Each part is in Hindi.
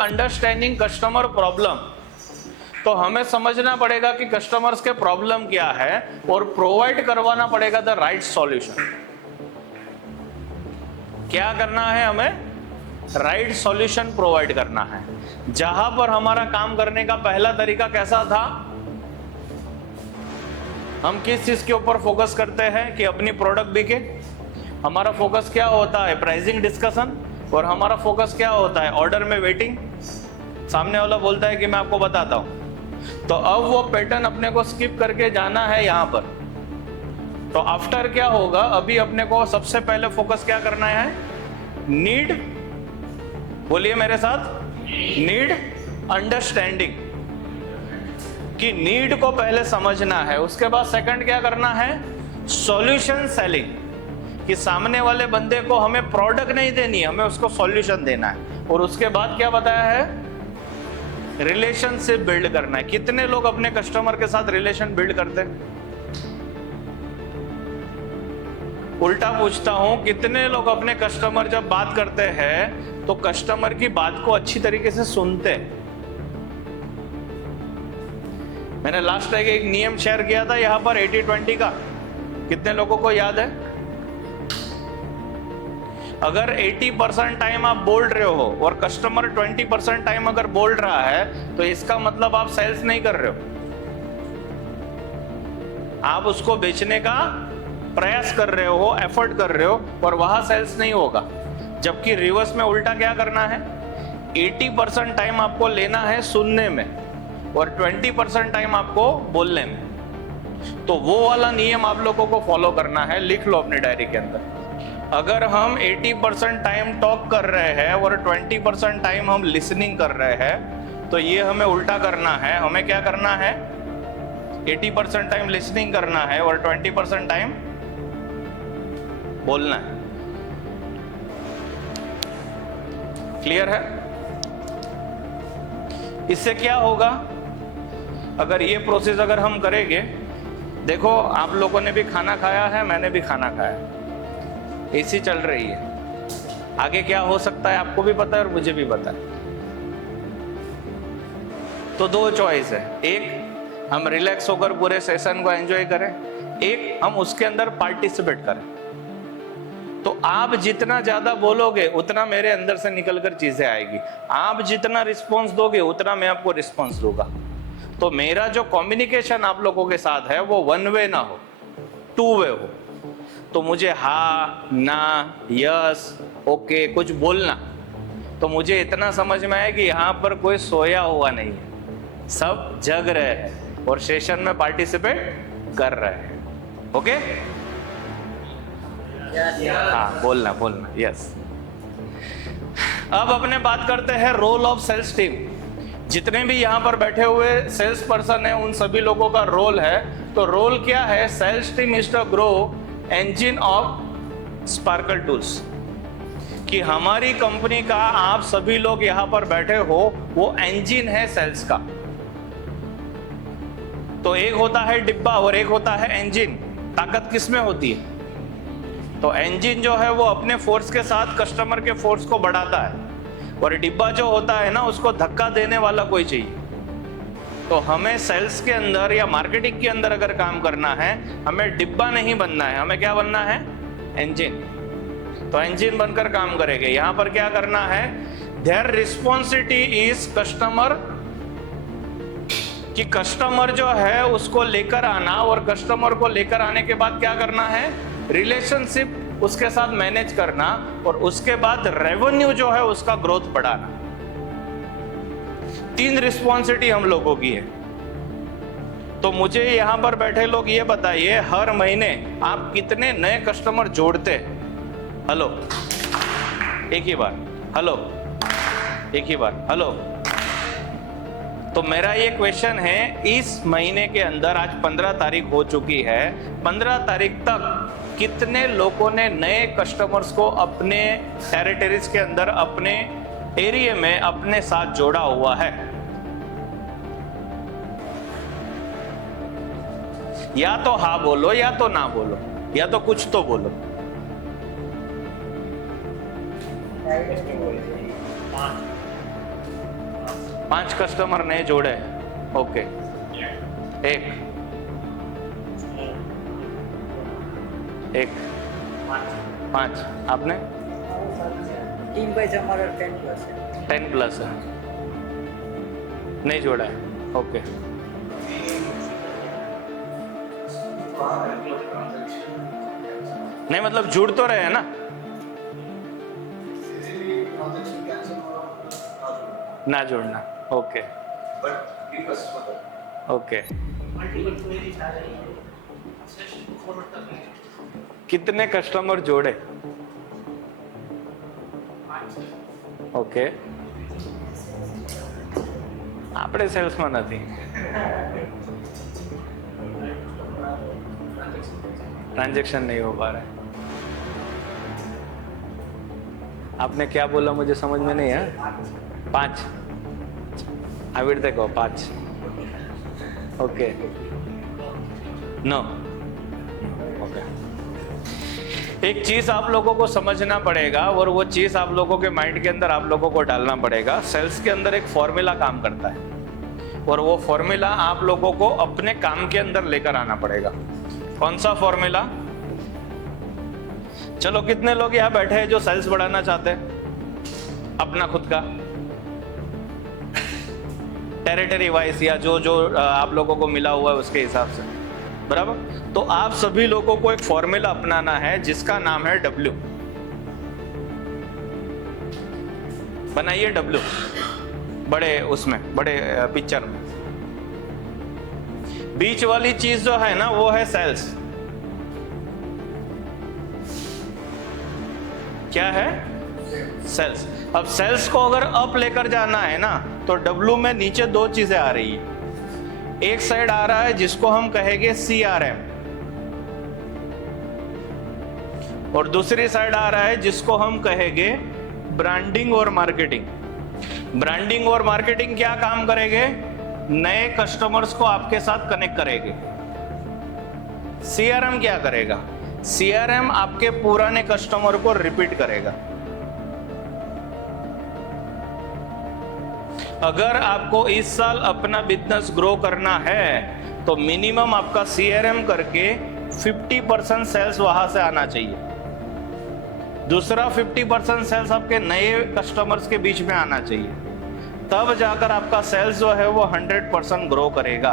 अंडरस्टैंडिंग कस्टमर प्रॉब्लम, तो हमें समझना पड़ेगा कि कस्टमर्स के प्रॉब्लम क्या है और प्रोवाइड करवाना पड़ेगा द राइट सॉल्यूशन। क्या करना है हमें? राइट सॉल्यूशन प्रोवाइड करना है। जहां पर हमारा काम करने का पहला तरीका कैसा था, हम किस चीज के ऊपर फोकस करते हैं कि अपनी प्रोडक्ट बिके। हमारा फोकस क्या होता है? Pricing discussion. और हमारा फोकस क्या होता है? ऑर्डर में वेटिंग। सामने वाला बोलता है कि मैं आपको बताता हूं, तो अब वो पैटर्न अपने को स्किप करके जाना है यहां पर। तो आफ्टर क्या होगा? अभी अपने को सबसे पहले फोकस क्या करना है? नीड, बोलिए मेरे साथ, नीड अंडरस्टैंडिंग, कि नीड को पहले समझना है। उसके बाद सेकंड क्या करना है? सॉल्यूशन सेलिंग, कि सामने वाले बंदे को हमें प्रोडक्ट नहीं देनी, हमें उसको सॉल्यूशन देना है। और उसके बाद क्या बताया है? रिलेशनशिप बिल्ड करना है। कितने लोग अपने कस्टमर के साथ रिलेशन बिल्ड करते हैं? उल्टा पूछता हूं, कितने लोग अपने कस्टमर जब बात करते हैं तो कस्टमर की बात को अच्छी तरीके से सुनते हैं? मैंने लास्ट टाइम एक नियम शेयर किया था यहां पर 80-20 का, कितने लोगों को याद है? अगर 80% टाइम आप बोल रहे हो और कस्टमर 20% टाइम अगर बोल रहा है, तो इसका मतलब आप सेल्स नहीं कर रहे हो, आप उसको बेचने का प्रयास कर रहे हो, एफर्ट कर रहे हो, और वहां सेल्स नहीं होगा। जबकि रिवर्स में उल्टा क्या करना है? 80% टाइम आपको लेना है सुनने में और 20% टाइम आपको बोलने में। तो वो वाला नियम आप लोगों को फॉलो करना है, लिख लो अपनी डायरी के अंदर। अगर हम 80% टाइम टॉक कर रहे हैं और 20% टाइम हम लिसनिंग कर रहे हैं, तो ये हमें उल्टा करना है। हमें क्या करना है? 80% टाइम लिसनिंग करना है और 20% टाइम बोलना है। क्लियर है? इससे क्या होगा? अगर ये प्रोसेस अगर हम करेंगे, देखो आप लोगों ने भी खाना खाया है, मैंने भी खाना खाया, एसी चल रही है, आगे क्या हो सकता है आपको भी पता है और मुझे भी पता है। तो दो चॉइस है, एक हम रिलैक्स होकर पूरे सेशन को एंजॉय करें, एक हम उसके अंदर पार्टिसिपेट करें। तो आप जितना ज्यादा बोलोगे उतना मेरे अंदर से निकलकर चीजें आएगी, आप जितना रिस्पॉन्स दोगे उतना मैं आपको रिस्पॉन्स दूंगा। तो मेरा जो कम्युनिकेशन आप लोगों के साथ है वो वन वे ना हो, टू वे हो। तो मुझे हाँ, ना, यस, ओके कुछ बोलना, तो मुझे इतना समझ में आया कि यहाँ पर कोई सोया हुआ नहीं है, सब जग रहे हैं और सेशन में पार्टिसिपेट कर रहे हैं। ओके? हाँ, बोलना, यस। अब अपने बात करते हैं रोल ऑफ सेल्स टीम। जितने भी यहाँ पर बैठे हुए सेल्स पर्सन हैं, उन सभी लोगों का रोल है। तो रोल क्या है? Sales team is to grow engine of sparkle tools, कि हमारी कंपनी का आप सभी लोग यहाँ पर बैठे हो वो इंजन है सेल्स का। तो एक होता है डिब्बा और एक होता है इंजन। ताकत किस में होती है? तो इंजन जो है वो अपने फोर्स के साथ कस्टमर के फोर्स को बढ़ाता है, और डिब्बा जो होता है ना, उसको धक्का देने वाला कोई चाहिए। तो हमें सेल्स के अंदर या मार्केटिंग के अंदर अगर काम करना है, हमें डिब्बा नहीं बनना है, हमें क्या बनना है? इंजन। तो इंजन बनकर काम करेंगे। यहां पर क्या करना है? देयर रिस्पॉन्सिबिलिटी इज कस्टमर, कि कस्टमर जो है उसको लेकर आना, और कस्टमर को लेकर आने के बाद क्या करना है? रिलेशनशिप उसके साथ मैनेज करना, और उसके बाद रेवेन्यू जो है उसका ग्रोथ बढ़ाना। 3 रिस्पॉन्सिबिलिटी हम लोगों की है। तो मुझे यहां पर बैठे लोग ये बताइए, हर महीने आप कितने नए कस्टमर जोड़ते हैं? हेलो, एक ही बार हेलो, एक ही बार हेलो। तो मेरा ये क्वेश्चन है, इस महीने के अंदर आज 15 तारीख हो चुकी है, 15 तारीख तक कितने लोगों ने नए कस्टमर्स को अपने टेरिटरीज के अंदर, अपने एरिया में अपने साथ जोड़ा हुआ है? या तो हाँ बोलो, या तो ना बोलो, या तो कुछ तो बोलो। 5 कस्टमर नए जोड़े, ओके। एक 5 आपने 3 बैच हमारा 10+ है। 10+ है, नहीं जोड़ा है, ओके। नहीं मतलब जुड़ तो रहे हैं ना, ना जोड़ना, ओके ओके। कितने कस्टमर जोड़े, ओके। આપણે સેલ્સમાં નથી, ट्रांजैक्शन नहीं हो पा रहा है। आपने क्या बोला मुझे समझ में नहीं है। 5 આવી રીતે કહો, 5 ओके, नो ओके। एक चीज आप लोगों को समझना पड़ेगा और वो चीज आप लोगों के माइंड के अंदर आप लोगों को डालना पड़ेगा। सेल्स के अंदर एक फॉर्मूला काम करता है और वो फॉर्मूला आप लोगों को अपने काम के अंदर लेकर आना पड़ेगा। कौन सा फॉर्मूला? चलो कितने लोग यहाँ बैठे हैं जो सेल्स बढ़ाना चाहते हैं अपना खुद का, टेरिटरी वाइज या जो जो आप लोगों को मिला हुआ है उसके हिसाब से, बराबर। तो आप सभी लोगों को एक फॉर्मूला अपनाना है जिसका नाम है W। बनाइए W बड़े उसमें, बड़े पिक्चर में। बीच वाली चीज जो है ना वो है सेल्स। क्या है? सेल्स। अब सेल्स को अगर अप लेकर जाना है ना तो W में नीचे 2 चीजें आ रही है। एक साइड आ रहा है जिसको हम कहेंगे CRM और दूसरी साइड आ रहा है जिसको हम कहेंगे ब्रांडिंग और मार्केटिंग। ब्रांडिंग और मार्केटिंग क्या काम करेंगे? नए कस्टमर्स को आपके साथ कनेक्ट करेंगे। CRM क्या करेगा? CRM आपके पुराने कस्टमर को रिपीट करेगा। अगर आपको इस साल अपना बिजनेस ग्रो करना है तो मिनिमम आपका CRM करके 50% सेल्स वहां से आना चाहिए। दूसरा 50% सेल्स आपके नए कस्टमर्स के बीच में आना चाहिए, तब जाकर आपका सेल्स जो है वो 100% ग्रो करेगा।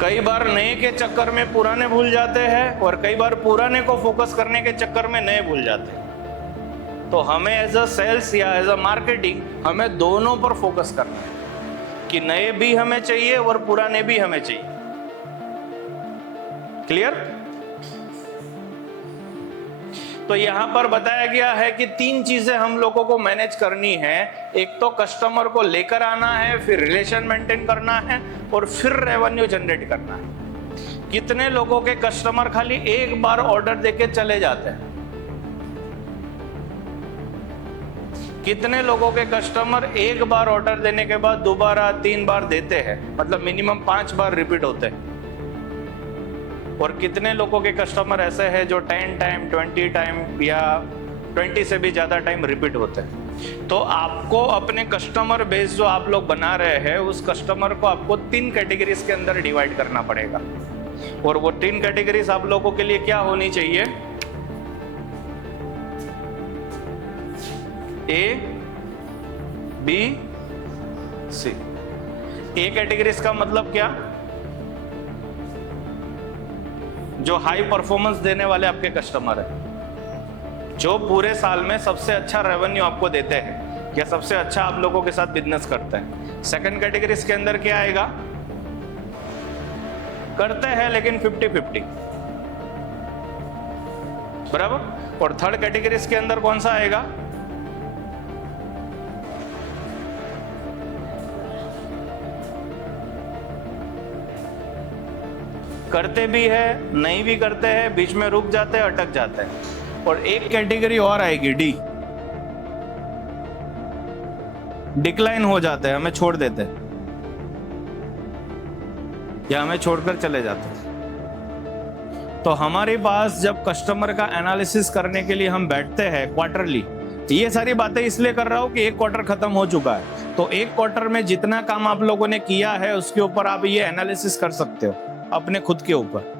कई बार नए के चक्कर में पुराने भूल जाते हैं और कई बार पुराने को फोकस करने के चक्कर में नए भूल जाते हैं। तो हमें एज अ सेल्स या एज अ मार्केटिंग हमें दोनों पर फोकस करना है कि नए भी हमें चाहिए और पुराने भी हमें चाहिए। क्लियर? तो यहां पर बताया गया है कि 3 चीजें हम लोगों को मैनेज करनी है। एक तो कस्टमर को लेकर आना है, फिर रिलेशन मेंटेन करना है और फिर रेवेन्यू जनरेट करना है। कितने लोगों के कस्टमर खाली एक बार ऑर्डर देके चले जाते हैं? कितने लोगों के कस्टमर एक बार ऑर्डर देने के बाद दोबारा 3 बार देते हैं, मतलब मिनिमम 5 बार रिपीट होते हैं? और कितने लोगों के कस्टमर ऐसे हैं जो 10 टाइम 20 टाइम या 20 से भी ज्यादा टाइम रिपीट होते हैं? तो आपको अपने कस्टमर बेस जो आप लोग बना रहे हैं उस कस्टमर को आपको 3 कैटेगरीज के अंदर डिवाइड करना पड़ेगा। और वो 3 कैटेगरीज आप लोगों के लिए क्या होनी चाहिए? A, B, C। A categories का मतलब क्या? जो हाई परफॉर्मेंस देने वाले आपके कस्टमर है, जो पूरे साल में सबसे अच्छा रेवेन्यू आपको देते हैं या सबसे अच्छा आप लोगों के साथ बिजनेस करते हैं। सेकंड कैटेगरी के अंदर क्या आएगा? करते हैं लेकिन 50-50, बराबर। और थर्ड कैटेगरी के अंदर कौन सा आएगा? करते भी है, नहीं भी करते हैं, बीच में रुक जाते हैं, अटक जाते हैं। और एक कैटेगरी और आएगी D, डिक्लाइन हो जाते हैं, हमें छोड़ देते हैं या हमें छोड़कर चले जाते हैं। तो हमारे पास जब कस्टमर का एनालिसिस करने के लिए हम बैठते हैं क्वार्टरली, ये सारी बातें इसलिए कर रहा हूँ कि एक क्वार्टर खत्म हो चुका है, तो एक क्वार्टर में जितना काम आप लोगों ने किया है उसके ऊपर आप ये एनालिसिस कर सकते हो अपने खुद के ऊपर।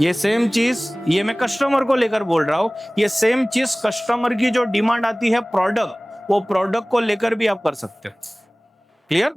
ये सेम चीज, ये मैं कस्टमर को लेकर बोल रहा हूँ, ये सेम चीज कस्टमर की जो डिमांड आती है प्रोडक्ट, वो प्रोडक्ट को लेकर भी आप कर सकते हो। क्लियर?